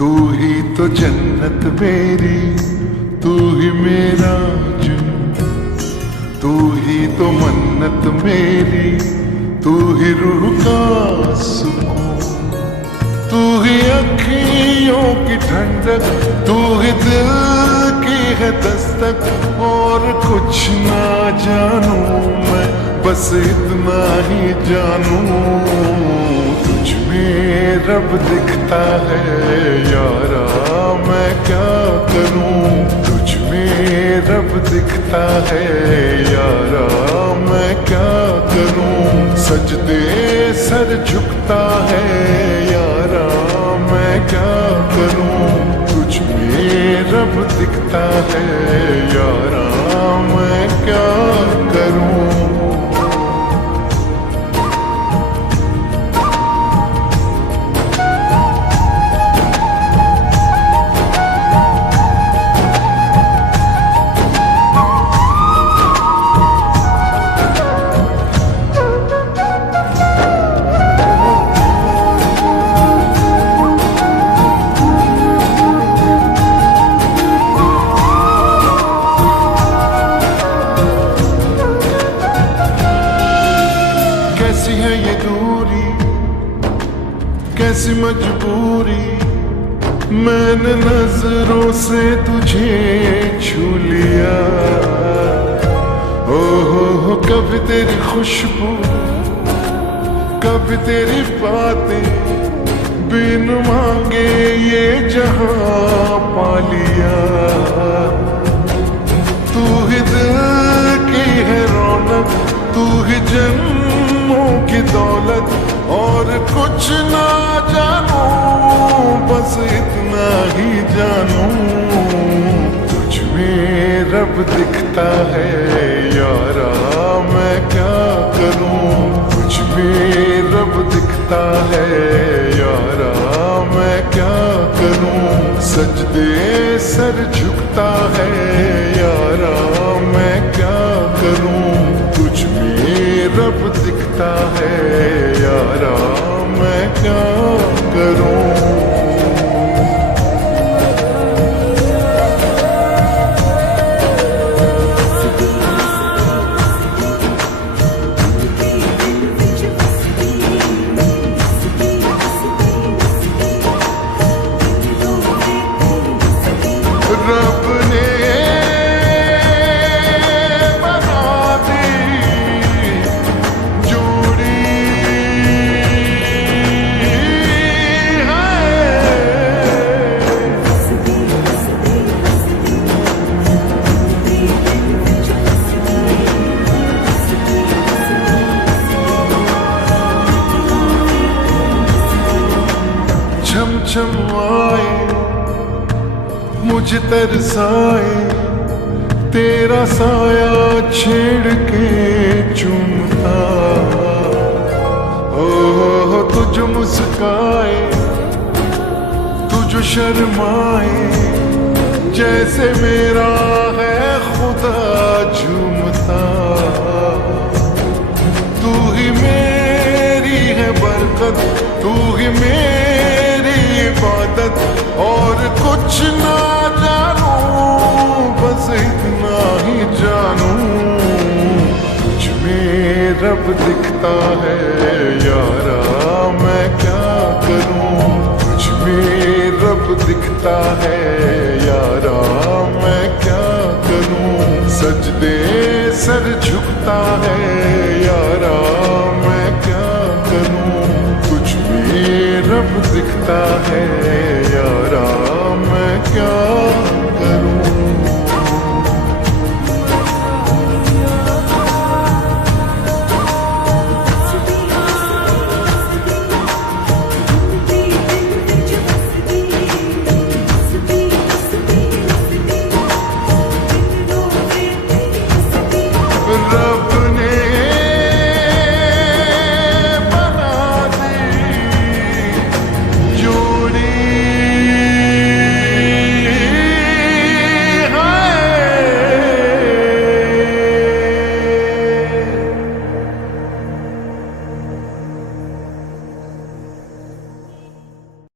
तू ही तो जन्नत मेरी, तू ही मेरा जुनून, तू ही तो मन्नत मेरी, तू ही रूह का सुकून, तू ही अखियों की ठंडक, तू ही दिल की है दस्तक। और कुछ ना जानू मैं, बस इतना ही जानू, तुझ में रब दिखता है यारा, मैं क्या करूं। तुझ में रब दिखता है यारा, मैं क्या करूं। सजदे सर झुकता है यारा, मैं क्या करूं। तुझ में रब दिखता है यारा, मैं क्या करूं। कैसी है ये दूरी, कैसी मजबूरी, मैंने नजरों से तुझे छू लिया। हो कभी तेरी खुशबू, कभी तेरी बातें, बिन मांगे ये जहां पा लिया। तू ही दिल की है रौनक, तू ही जन्मों की दौलत, और कुछ ना जानू, बस इतना ही जानू, तुझ में रब दिखता है यारा, मैं क्या करूं। तुझ में रब दिखता है यारा, मैं क्या करूं। सजदे सर झुकता है यारा, मैं क्या करूं। तुझ में रब दिखता है यारा, मैं क्या करूं। रब ने बना दी जोड़ी है। छम छम आए मुझे तरसाए, तेरा साया छेड़ के चूमता। ओ तुझ मुस्काए, तुझ शर्माए, जैसे मेरा है खुदा झूमता। तू ही मेरी है बरकत, तू ही मेरी इबादत, और कुछ ना जानू, बस इतना ही जानू, तुझ में रब दिखता है यारा, मैं क्या करूं। तुझ में रब दिखता है यारा, मैं क्या करूं। सजदे सर झुकता है यारा, मैं क्या करूं। तुझ में रब दिखता है